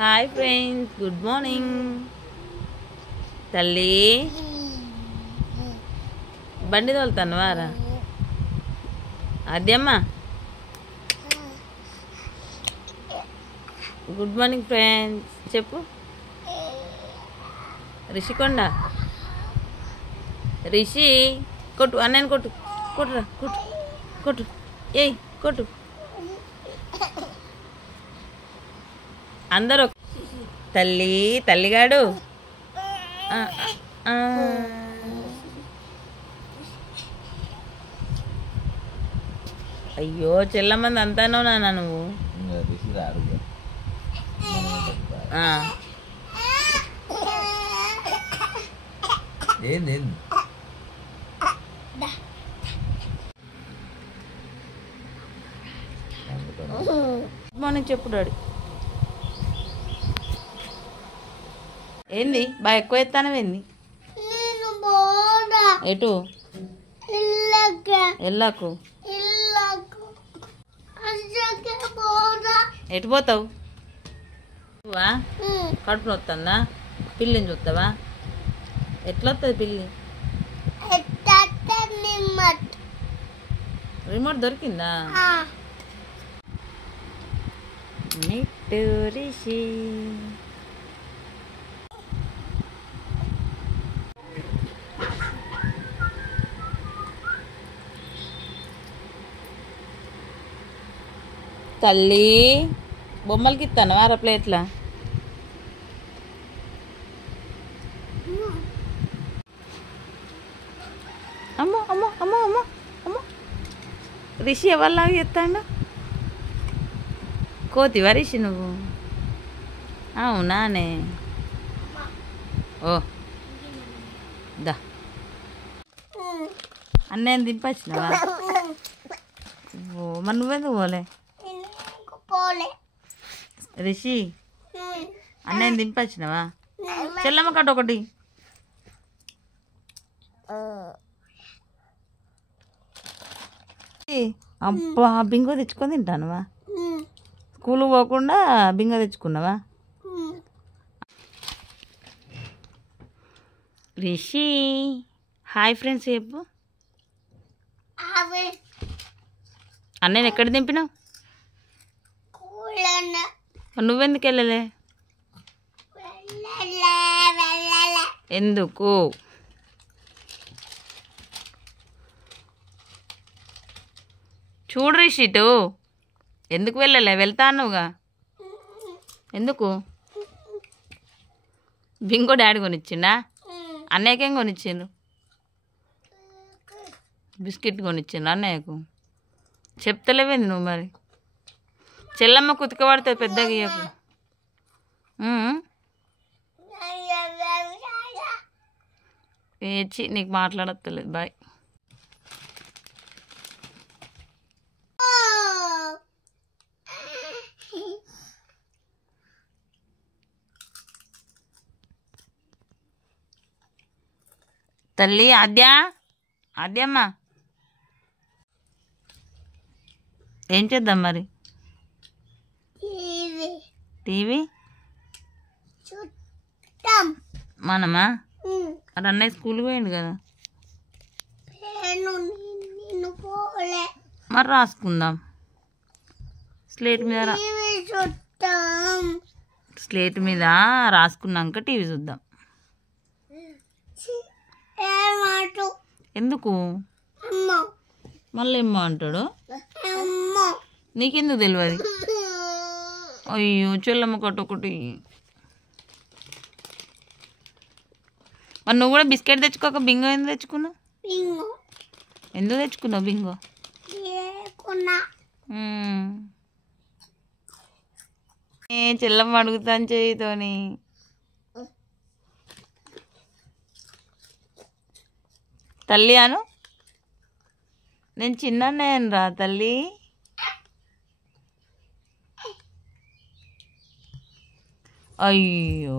Hi friends, good morning. తల్లి బండి తోలుతాను వారా అద్దెమ్మ. గుడ్ మార్నింగ్ ఫ్రెండ్స్ చెప్పు. రిషికొండ రిషి కొట్టు, అన్నయ్యని కొట్టు, కొట్టురా, కొట్టు కొట్టు, ఏయ్ కొట్టు. అందరూ తల్లి తల్లిగాడు. అయ్యో చెల్లమంది అంతానో నాన్న నువ్వు. గుడ్ మార్నింగ్ చెప్పు డాడీ. ఏంది బాగా ఎక్కువ ఎత్తానవేంది? ఎటు ఎల్లాకు? ఎటు పోతావు? కడుపు నొత్తుందా? పిల్లిని చూస్తావా? ఎట్లా వస్తుంది పిల్లి? రిమోట్ దొరికిందా? నిట్టు రిషి తల్లి బొమ్మలకి ఇస్తాను వార ప్లేట్లా. అమ్మో అమ్మో అమ్మో అమ్మో అమ్మో, రిషి ఎవరిలాగా చెప్తాడు? కోతివా రిషి నువ్వు? అవునానే. ఓ దా అన్నయ్యని దింపచ్చినావా? ఓ మరి నువ్వెందుకు పోలే? రిషి అన్నయ్యని దింపచ్చినావా? చెల్లమ్మ కట్ట ఒకటి. అబ్బా బింగో తెచ్చుకొని తింటానువా? స్కూల్ పోకుండా బింగో తెచ్చుకున్నావా? రిషి హాయ్ ఫ్రెండ్స్ చెప్పు. అన్నయ్యని ఎక్కడ దింపినావు? నువ్వెందుకు వెళ్ళలే? ఎందుకు? చూడు రిషిటు, ఎందుకు వెళ్ళలే? వెళ్తానుగా. ఎందుకు? బింగో డాడీ కొనిచ్చిండా? అన్నయ్యకేం కొనిచ్చిండు? బిస్కెట్ కొనిచ్చిండు అన్నయ్యకు. చెప్తలేవేంది నువ్వు మరి? చెల్లమ్మ కుతిక పడుతుంది పెద్దగా ఇయ్యకు. ఏచి నీకు మాట్లాడతలేదు. బాయ్. తల్లి ఆద్యమ్మ ఏం చేద్దాం మరి? టీవీ మనమా? అది అన్నయ్య స్కూల్కి పోయిండు కదా. మరి రాసుకుందాం. స్లేట్ మీద రాసుకున్నాక టీవీ చూద్దాం. ఎందుకు? మళ్ళీ ఏమో అంటాడు. నీకెందుకు తెలియదు? అయ్యో చెల్లమ్మ కట్టొకటి. మరి నువ్వు కూడా బిస్కెట్ తెచ్చుకోక బింగో ఎందుకు తెచ్చుకున్నావు? ఎందుకు తెచ్చుకున్నావు బింగో? చెల్లమ్మ అడుగుతాను చేయితోని. తల్లి అను, నేను చిన్నన్నయ్యను రా తల్లి. అయ్యో